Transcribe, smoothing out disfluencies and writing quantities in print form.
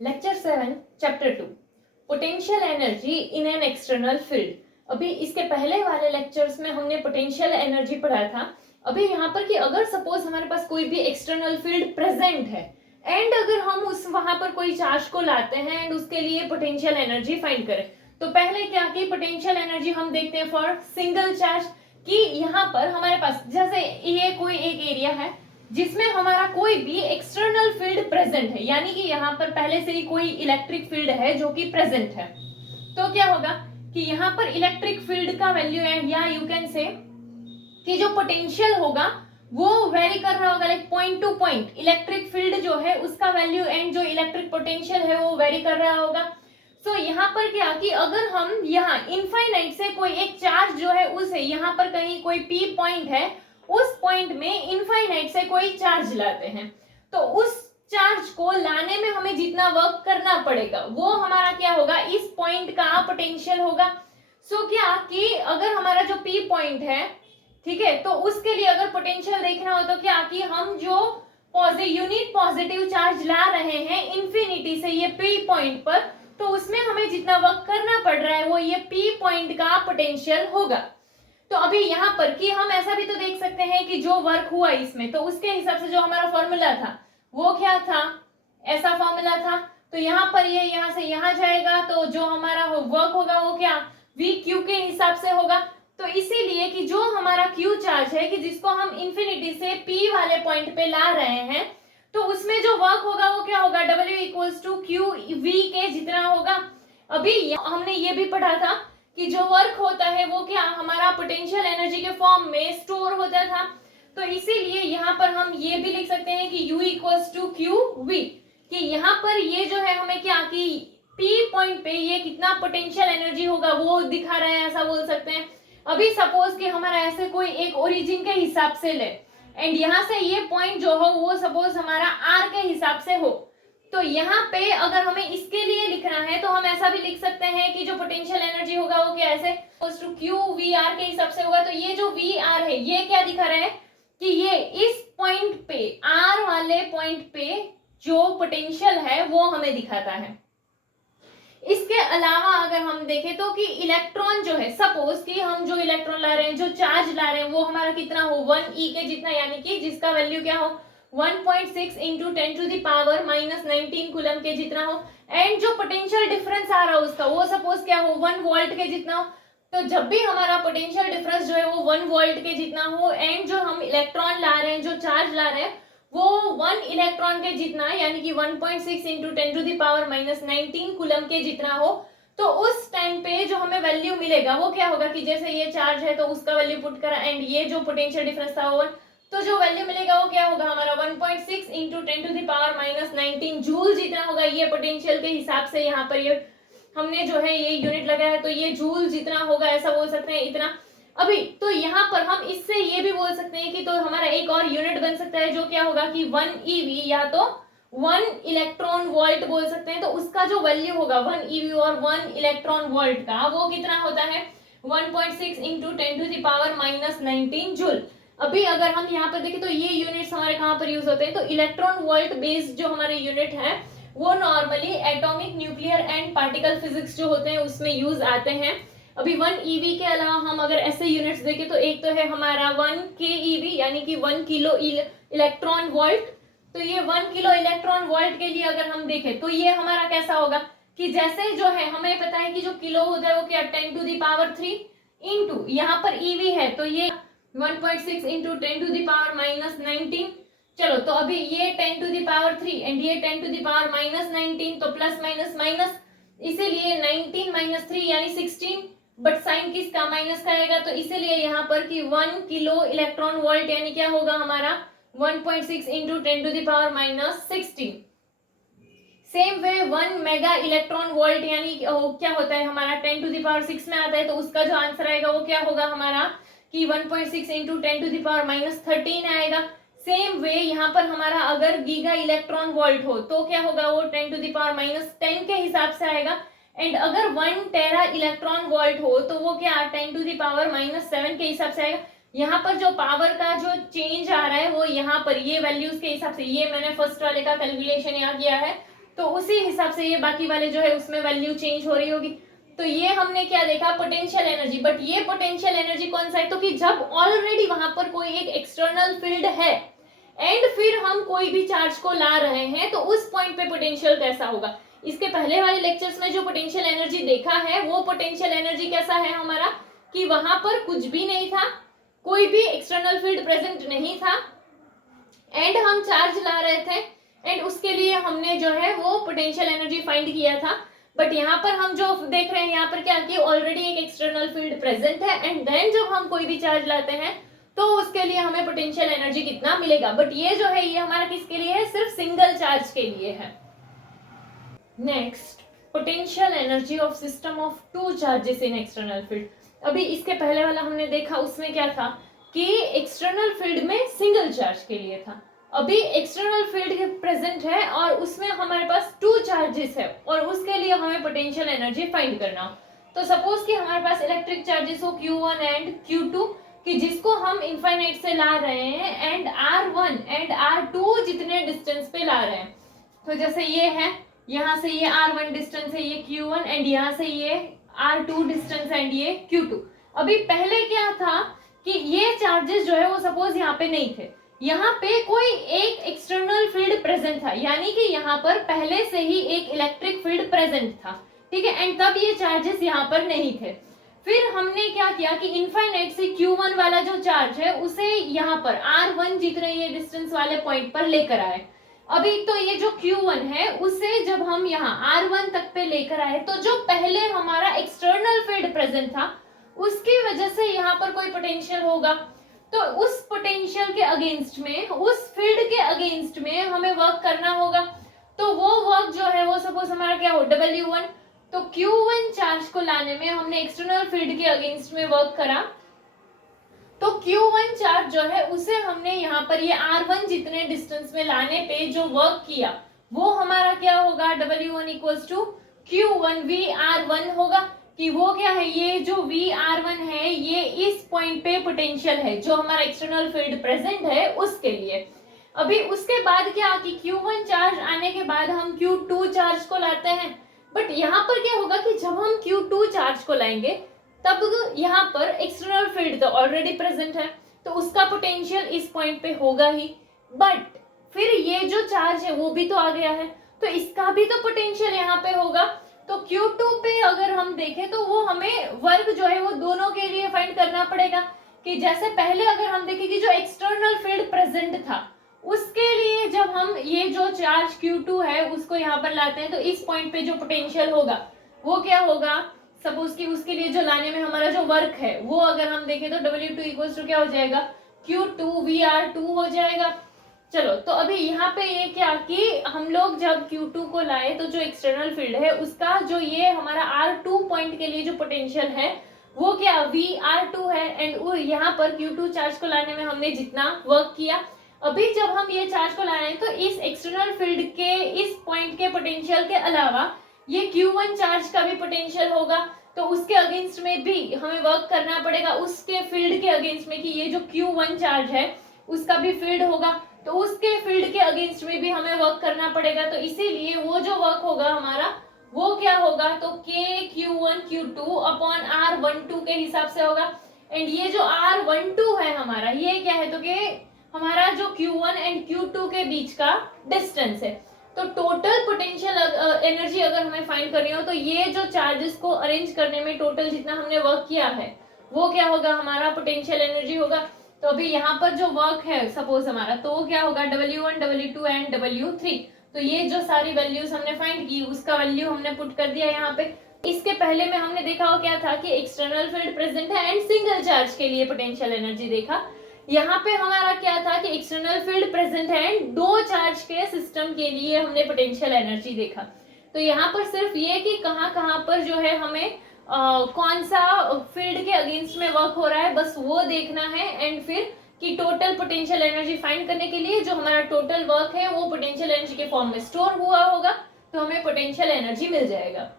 Lecture 7 chapter 2 potential energy in an external field. अभी इसके पहले वाले लेक्चर्स में हमने पोटेंशियल एनर्जी पढ़ा था। अभी यहाँ पर कि अगर सपोज हमारे पास कोई भी एक्सटर्नल फील्ड प्रेजेंट है एंड अगर हम उस वहां पर कोई चार्ज को लाते हैं एंड उसके लिए पोटेंशियल एनर्जी फाइंड करें, तो पहले क्या कि पोटेंशियल एनर्जी हम देखते हैं फॉर सिंगल चार्ज कि यहाँ पर हमारे पास जैसे ये कोई एक एरिया है जिसमें हमारा कोई भी एक्सटर्नल फील्ड प्रेजेंट है, यानी कि यहाँ पर पहले से ही कोई इलेक्ट्रिक फील्ड है जो कि प्रेजेंट है, तो क्या होगा कि यहाँ पर इलेक्ट्रिक फील्ड का वैल्यू है या यू कैन से कि जो पोटेंशियल होगा वो वेरी कर रहा होगा, like point two point electric field जो है उसका वैल्यू एंड जो इलेक्ट्रिक पोटेंशियल है वो वेरी कर रहा होगा। तो यहाँ पर क्या कि अगर हम यहाँ इनफाइनाइट से कोई एक चार्ज जो है उसे यहाँ पर कहीं कोई पी पॉइंट है उस पॉइंट में इनफाइनाइट से कोई चार्ज लाते हैं, तो उस चार्ज को लाने में हमें जितना वर्क करना पड़ेगा वो हमारा क्या होगा, इस पॉइंट का पोटेंशियल होगा। सो क्या कि अगर हमारा जो पी पॉइंट है, ठीक है, तो उसके लिए अगर पोटेंशियल देखना हो तो क्या कि हम जो यूनिट पॉजिटिव चार्ज ला रहे हैं इंफिनिटी से ये पी पॉइंट पर, तो उसमें हमें जितना वर्क करना पड़ रहा है वो ये पी पॉइंट का पोटेंशियल होगा। तो अभी यहाँ पर कि हम ऐसा भी तो देख सकते हैं कि जो वर्क हुआ इसमें, तो उसके हिसाब से जो हमारा फॉर्मूला था वो क्या था, ऐसा फॉर्मूला था। तो यहाँ पर ये यहाँ से यहाँ जाएगा तो जो हमारा वर्क होगा वो क्या वी क्यू के हिसाब से होगा। तो इसीलिए कि जो हमारा क्यू चार्ज है कि जिसको हम इंफिनिटी से पी वाले पॉइंट पे ला रहे हैं, तो उसमें जो वर्क होगा वो क्या होगा, W equals to Q V के जितना होगा। अभी हमने ये भी पढ़ा था कि जो वर्क होता है वो क्या हमारा पोटेंशियल एनर्जी के फॉर्म में स्टोर होता था। तो इसीलिए यहाँ पर हम ये भी लिख सकते हैं कि U equals to Q V, कि यहाँ पर ये जो है हमें क्या कि P पॉइंट पे ये कितना पोटेंशियल एनर्जी होगा वो दिखा रहा है, ऐसा बोल सकते हैं। अभी सपोज कि हमारा ऐसे कोई एक ओरिजिन के हिसाब से ले एंड यहाँ से ये पॉइंट जो हो वो सपोज हमारा R के हिसाब से हो, तो यहाँ पे अगर हमें इसके लिए लिखना है तो हम ऐसा भी लिख सकते हैं कि जो पोटेंशियल एनर्जी होगा वो क्या ऐसे क्यू वी आर के हिसाब से होगा। तो ये जो वी आर है ये क्या दिखा रहा है कि ये इस पॉइंट पे आर वाले पॉइंट पे जो पोटेंशियल है वो हमें दिखाता है। इसके अलावा अगर हम देखें तो कि इलेक्ट्रॉन जो है, सपोज कि हम जो इलेक्ट्रॉन ला रहे हैं, जो चार्ज ला रहे हैं वो हमारा कितना हो 1e के जितना, यानी कि जिसका वैल्यू क्या हो 1.6 into 10 to the power -19 coulomb के जितना हो, एंड जो पोटेंशियल डिफरेंस आ रहा है उसका वो सपोज क्या हो 1 वोल्ट के जितना हो। तो जब भी हमारा पोटेंशियल डिफरेंस जो है वो 1 वोल्ट के जितना हो एंड जो हम इलेक्ट्रॉन ला रहे हैं, जो चार्ज ला रहे हैं वो 1 इलेक्ट्रॉन के जितना यानी कि 1.6 into 10 to the power -19 coulomb के जितना हो, तो उस टाइम पे जो हमें वैल्यू मिलेगा वो क्या होगा कि जैसे ये चार्ज है तो उसका वैल्यू पुट करा एंड ये जो पोटेंशियल डिफरेंस था वो, तो जो वैल्यू मिलेगा वो क्या होगा हमारा 1.6 into 10 to the power -19 joule जितना होगा। ये पोटेंशियल के हिसाब से यहाँ पर ये हमने जो है ये यूनिट लगाया है, तो ये जूल जितना होगा ऐसा बोल सकते हैं इतना। अभी तो यहाँ पर हम इससे ये भी बोल सकते हैं कि तो हमारा एक और यूनिट बन सकता है जो क्या होगा कि 1 eV या तो 1 इलेक्ट्रॉन वोल्ट बोल सकते हैं। तो उसका जो वैल्यू होगा 1 eV और 1 इलेक्ट्रॉन वोल्ट का वो कितना होता है 1.6 into 10 to the power -19 joule. अभी अगर हम यहाँ पर देखें तो ये यूनिट्स हमारे कहाँ पर यूज होते हैं, तो इलेक्ट्रॉन वोल्ट बेस्ड जो हमारे यूनिट है वो normally atomic nuclear and particle physics जो होते हैं उसमें यूज आते हैं। अभी 1 eV के अलावा हम अगर ऐसे यूनिट्स देखें तो एक तो है हमारा 1 keV यानी कि 1 किलो इलेक्ट्रॉन वोल्ट। तो ये 1 किलो इलेक्ट्रॉन वोल्ट के लिए अगर हम देखें तो ये हमारा कैसा होगा कि जैसे जो है हमें पता है कि जो किलो होता है वो क्या 10 टू द पावर 3 इंटू यहाँ पर eV है तो ये 1.6 इंटू 10 टू द पावर -19। चलो तो अभी ये 10 टू द पावर 3 एंड ये 10 टू द पावर -19, तो प्लस माइनस माइनस, इसीलिए 19 - 3 यानी 16, बट साइन किसका माइनस का आएगा, तो इसीलिए यहाँ पर कि 1 किलो इलेक्ट्रॉन वोल्ट यानी क्या होगा हमारा 1.6 into 10 to the power -16। Same way 1 mega electron volt यानी क्या होता है हमारा 10 टू द पावर 6 में आता है, तो उसका जो आंसर आएगा वो क्या होगा हमारा कि 1.6 इंटू 10 टू द पावर -13 आएगा। सेम वे यहाँ पर हमारा अगर गीगा इलेक्ट्रॉन वोल्ट हो तो क्या होगा वो 10 टू द पावर -10 के हिसाब से आएगा, एंड अगर 1 टेरा इलेक्ट्रॉन वोल्ट हो तो वो क्या 10 टू द पावर -7 के हिसाब से आएगा। यहाँ पर जो पावर का जो चेंज आ रहा है वो यहाँ पर ये वैल्यूज के हिसाब से, ये मैंने फर्स्ट वाले का कैलकुलेशन यहाँ किया है तो उसी हिसाब से ये बाकी वाले जो है उसमें वैल्यू चेंज हो रही होगी। तो ये हमने क्या देखा, पोटेंशियल एनर्जी। बट ये पोटेंशियल एनर्जी कौन सा है, तो कि जब ऑलरेडी वहां पर कोई एक एक्सटर्नल फील्ड है एंड फिर हम कोई भी चार्ज को ला रहे हैं, तो उस पॉइंट पे पोटेंशियल कैसा होगा। इसके पहले वाले लेक्चर्स में जो पोटेंशियल एनर्जी देखा है, वो पोटेंशियल एनर्जी कैसा है हमारा, कि वहां पर कुछ भी नहीं था, कोई भी एक्सटर्नल फील्ड प्रेजेंट नहीं था एंड हम चार्ज ला रहे थे एंड उसके लिए हमने जो है वो पोटेंशियल एनर्जी फाइंड किया था। बट यहाँ पर हम जो देख रहे हैं यहाँ पर क्या, कि ऑलरेडी एक एक्सटर्नल फील्ड प्रेजेंट है एंड देन जब हम कोई भी चार्ज लाते हैं तो उसके लिए हमें पोटेंशियल एनर्जी कितना मिलेगा। बट ये जो है ये हमारा किसके लिए है, सिर्फ सिंगल चार्ज के लिए है। Next, potential energy of system of two charges in external field. अभी इसके पहले वाला हमने देखा, उसमें क्या था कि एक्सटर्नल फील्ड में सिंगल चार्ज के लिए था। अभी एक्सटर्नल फील्ड प्रेजेंट है और उसमें हमारे पास टू चार्जेस है और उसके लिए हमें पोटेंशियल एनर्जी फाइंड करना हो। तो सपोज कि हमारे पास इलेक्ट्रिक चार्जेस हो Q1 एंड Q2, कि जिसको हम इनफाइनाइट से ला रहे हैं एंड R1 एंड R2 जितने डिस्टेंस पे ला रहे हैं। तो जैसे ये है, यहाँ से ये R1 डिस्टेंस है, ये Q1 एंड यहाँ से ये R2 डिस्टेंस एंड ये Q2। अभी पहले क्या था कि ये चार्जेस जो है वो सपोज यहाँ पे नहीं थे, यहाँ पे कोई एक एक्सटर्नल फील्ड प्रेजेंट था, यानी कि यहाँ पर पहले से ही एक इलेक्ट्रिक फील्ड प्रेजेंट था, ठीक है, एंड तब ये चार्जेस यहाँ पर नहीं थे। फिर हमने क्या किया कि इनफाइनाइट से Q1 वाला जो चार्ज है उसे यहाँ पर R1 जितने ये डिस्टेंस वाले पॉइंट पर लेकर आए। अभी तो ये जो Q1 है उसे जब हम यहाँ R1 तक पे लेकर आए, तो जो पहले हमारा एक्सटर्नल फील्ड प्रेजेंट था उसकी वजह से यहाँ पर कोई पोटेंशियल होगा, तो उस पोटेंशियल के अगेंस्ट में, उस फील्ड के अगेंस्ट में हमें वर्क करना होगा। तो वो वर्क जो है वो सपोज हमारा क्या हो, W1। तो Q1 चार्ज को लाने में हमने एक्सटर्नल फील्ड के अगेंस्ट में वर्क करा, तो Q1 चार्ज जो है उसे हमने यहाँ पर ये R1 जितने डिस्टेंस में लाने पे जो वर्क किया वो हमारा क्या होगा, W1 equals to Q1 VR1 होगा। कि वो क्या है, ये जो VR1 है ये इस पॉइंट पे पोटेंशियल है जो हमारा एक्सटर्नल फील्ड प्रेजेंट है उसके लिए। अभी उसके बाद क्या कि Q1 चार्ज आने के बाद हम Q2 चार्ज को लाते हैं। बट यहाँ पर क्या होगा कि जब हम Q2 चार्ज को लाएंगे तब यहाँ पर एक्सटर्नल फील्ड तो ऑलरेडी प्रेजेंट है, तो उसका पोटेंशियल इस पॉइंट पे होगा ही। बट फिर ये जो चार्ज है वो भी तो आ गया है, तो इसका भी तो पोटेंशियल यहाँ पे होगा। तो Q2 पे अगर हम देखें तो वो हमें वर्क जो है वो दोनों के लिए फाइंड करना पड़ेगा। कि जैसे पहले अगर हम देखें कि जो एक्सटर्नल फील्ड प्रेजेंट था उसके लिए जब हम ये जो चार्ज Q2 है उसको यहाँ पर लाते हैं, तो इस पॉइंट पे जो पोटेंशियल होगा वो क्या होगा, सपोज कि उसके लिए जो लाने में हमारा जो वर्क है वो अगर हम देखें तो W2 इक्वल्स टू क्या हो जाएगा, Q2 VR2 हो जाएगा। चलो, तो अभी यहाँ पे ये क्या कि हम लोग जब Q2 को लाए तो जो एक्सटर्नल फील्ड है उसका जो ये हमारा R2 पॉइंट के लिए जो पोटेंशियल है वो क्या VR2 है एंड यहाँ पर Q2 चार्ज को लाने में हमने जितना वर्क किया। अभी जब हम ये चार्ज को ला रहे हैं तो इस एक्सटर्नल फील्ड के इस पॉइंट के पोटेंशियल के अलावा ये Q1 चार्ज का भी पोटेंशियल होगा, तो उसके अगेंस्ट में भी हमें वर्क करना पड़ेगा, उसके फील्ड के अगेंस्ट में कि ये जो Q1 चार्ज है उसका भी फील्ड होगा, तो उसके फील्ड के अगेंस्ट में भी हमें वर्क करना पड़ेगा। तो इसीलिए वो जो वर्क होगा हमारा वो क्या होगा, तो K Q1 अपॉन R12 के हिसाब से होगा। एंड ये जो R12 है हमारा ये क्या है, तो कि हमारा जो Q1 एंड Q2 के बीच का डिस्टेंस है। तो टोटल पोटेंशियल एनर्जी अगर हमें फाइंड करनी हो तो ये जो चार्जेस को अरेंज करने में टोटल जितना हमने वर्क किया है वो क्या होगा, हमारा पोटेंशियल एनर्जी होगा। तो अभी यहाँ पर जो वर्क है सपोज हमारा, तो वो क्या होगा W1 W2 एंड W3। तो ये जो सारी वैल्यूज हमने फाइंड की उसका वैल्यू हमने पुट कर दिया यहाँ पे। इसके पहले में हमने देखा हो क्या था कि एक्सटर्नल फील्ड प्रेजेंट है एंड सिंगल चार्ज के लिए पोटेंशियल एनर्जी देखा। यहाँ पे हमारा क्या था कि एक्सटर्नल फील्ड प्रेजेंट है एंड दो चार्ज के सिस्टम के लिए हमने पोटेंशियल एनर्जी देखा। तो यहाँ पर सिर्फ ये कि कहाँ कहाँ पर जो है हमें कौन सा फील्ड के अगेंस्ट में वर्क हो रहा है बस वो देखना है। एंड फिर कि टोटल पोटेंशियल एनर्जी फाइंड करने के लिए जो हमारा टोटल वर्क है वो पोटेंशियल एनर्जी के फॉर्म में स्टोर हुआ होगा, तो हमें पोटेंशियल एनर्जी मिल जाएगा।